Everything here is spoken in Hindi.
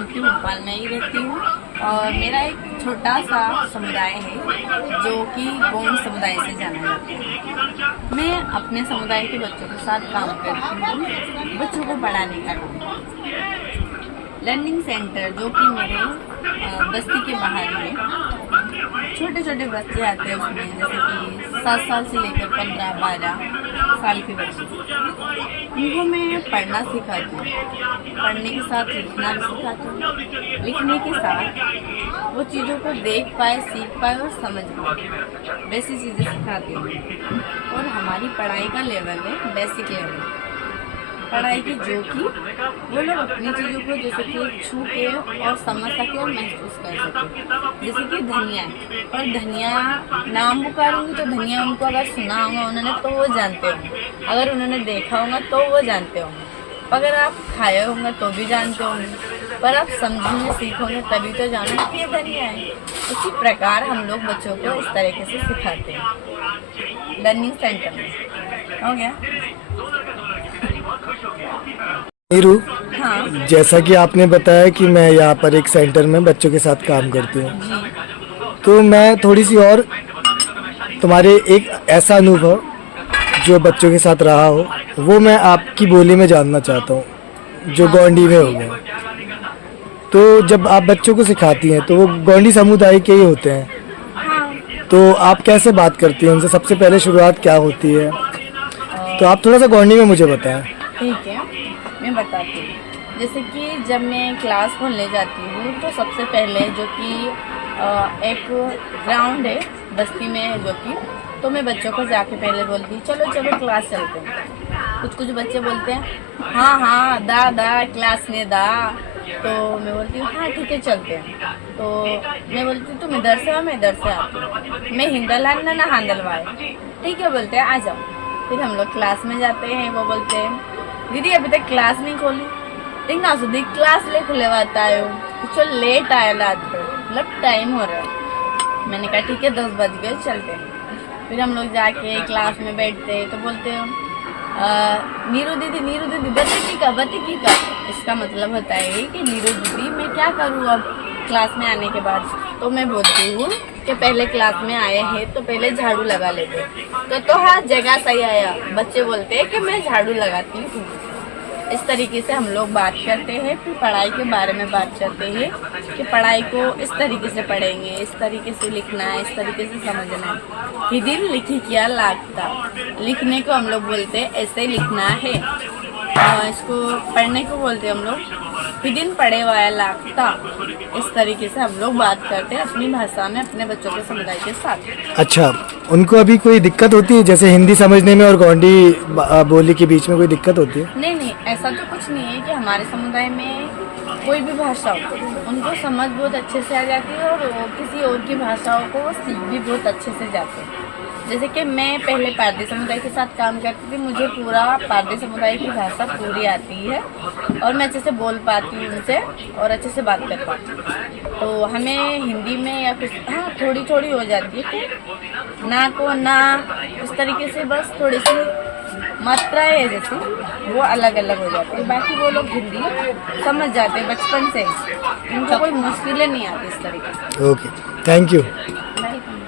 एमपी भोपाल में ही रहती हूँ और मेरा एक छोटा सा समुदाय है जो कि गोंड समुदाय से जाना जाता है। मैं अपने समुदाय के बच्चों के साथ काम करती हूँ, बच्चों को पढ़ाने का काम। लर्निंग सेंटर जो कि मेरे बस्ती के बाहर है, छोटे छोटे बच्चे आते हैं उसमें, जैसे कि 7 साल से लेकर 15-12 साल के बच्चे। उनको मैं पढ़ना सिखाती हूँ, पढ़ने के साथ लिखना भी सिखाती हूँ। लिखने के साथ वो चीज़ों को देख पाए, सीख पाए और समझ पाए, वैसी चीज़ें सिखाती हूँ। और हमारी पढ़ाई का लेवल है बेसिक लेवल पढ़ाई की, जो कि वो लोग अपनी चीज़ों को जैसे कि छू के और समझ सके और महसूस कर सके। जैसे कि धनिया है, और धनिया नाम पुकारूंगी तो धनिया उनको अगर सुना होगा उन्होंने तो वो जानते होंगे, अगर उन्होंने देखा होगा तो वो जानते होंगे, अगर आप खाए होंगे तो भी जानते होंगे, पर आप समझेंगे सीखोगे तभी तो जानो कि ये धनिया है। उसी प्रकार हम लोग बच्चों को इस तरीके से सिखाते हैं लर्निंग सेंटर में। हो गया? नीरू, हाँ जैसा कि आपने बताया कि मैं यहाँ पर एक सेंटर में बच्चों के साथ काम करती हूँ, जी। तो मैं थोड़ी सी और तुम्हारे एक ऐसा अनुभव जो बच्चों के साथ रहा हो वो मैं आपकी बोली में जानना चाहता हूँ, जो हाँ, गोंडी में हो गया। तो जब आप बच्चों को सिखाती हैं तो वो गोंडी समुदाय के ही होते हैं, हाँ। तो आप कैसे बात करती हैं उनसे? सबसे पहले शुरुआत क्या होती है? तो आप थोड़ा सा गोंडी में मुझे बताएं। ठीक है, मैं बताती हूँ। जैसे कि जब मैं क्लास खोलने जाती हूँ तो सबसे पहले जो कि एक ग्राउंड है बस्ती में है जो कि, तो मैं बच्चों को जाके पहले बोलती हूँ चलो चलो क्लास चलते हैं। कुछ कुछ बच्चे बोलते हैं हाँ हाँ दा क्लास में दा, तो मैं बोलती हूँ हाँ ठीक है चलते हैं। तो मैं बोलती हूँ तुम इधर से आओ, मैं इधर से आती हूँ, मैं हिंदल ना हांदलवाए, ठीक है बोलते हैं आ जाओ। फिर हम लोग क्लास में जाते हैं, वो बोलते हैं दीदी अभी तक क्लास नहीं खोली, ठीक ना सुधी क्लास ले खुले बात आयो, चल लेट आया रात को, मतलब टाइम हो रहा है। मैंने कहा ठीक है 10 बज गए चलते हैं। फिर हम लोग जाके क्लास में बैठते हैं तो बोलते हो नीरू दीदी बती का। इसका मतलब होता है कि नीरू दीदी मैं क्या करूँ अब क्लास में आने के बाद। तो मैं बोलती हूँ कि पहले क्लास में आए हैं तो पहले झाड़ू लगा लेते, तो हाँ जगह सही आया। बच्चे बोलते हैं कि मैं झाड़ू लगाती हूँ। इस तरीके से हम लोग बात करते हैं। फिर पढ़ाई के बारे में बात करते हैं कि पढ़ाई को इस तरीके से पढ़ेंगे, इस तरीके से लिखना है, इस तरीके से समझना है। हिदिन लिखी किया लागता, लिखने को हम लोग बोलते हैं ऐसे लिखना है। इसको पढ़ने को बोलते हैं हम लोग हिदिन पढ़े वाया लागता। इस तरीके से हम लोग बात करते हैं अपनी भाषा में अपने बच्चों के समुदाय के साथ। अच्छा, उनको अभी कोई दिक्कत होती है जैसे हिंदी समझने में और गोंडी बोली के बीच में कोई दिक्कत होती है? नहीं, ऐसा तो कुछ नहीं है कि हमारे समुदाय में कोई भी भाषा हो उनको समझ बहुत अच्छे से आ जाती है और किसी और की भाषाओं को वो सीख भी बहुत अच्छे से जाते हैं। जैसे कि मैं पहले पारधी समुदाय के साथ काम करती थी, मुझे पूरा पारधी समुदाय की भाषा पूरी आती है और मैं अच्छे से बोल पाती हूँ उनसे और अच्छे से बात कर पाती हूँ। तो हमें हिंदी में या कुछ हाँ थोड़ी थोड़ी हो जाती है कि ना को ना इस तरीके से बस थोड़ी सी मात्राएं है जैसे वो अलग अलग हो जाती है। बाकी वो लोग हिंदी समझ जाते हैं बचपन से, उनको कोई मुश्किलें नहीं आती इस तरीके से। Okay, thank you. वेलकम।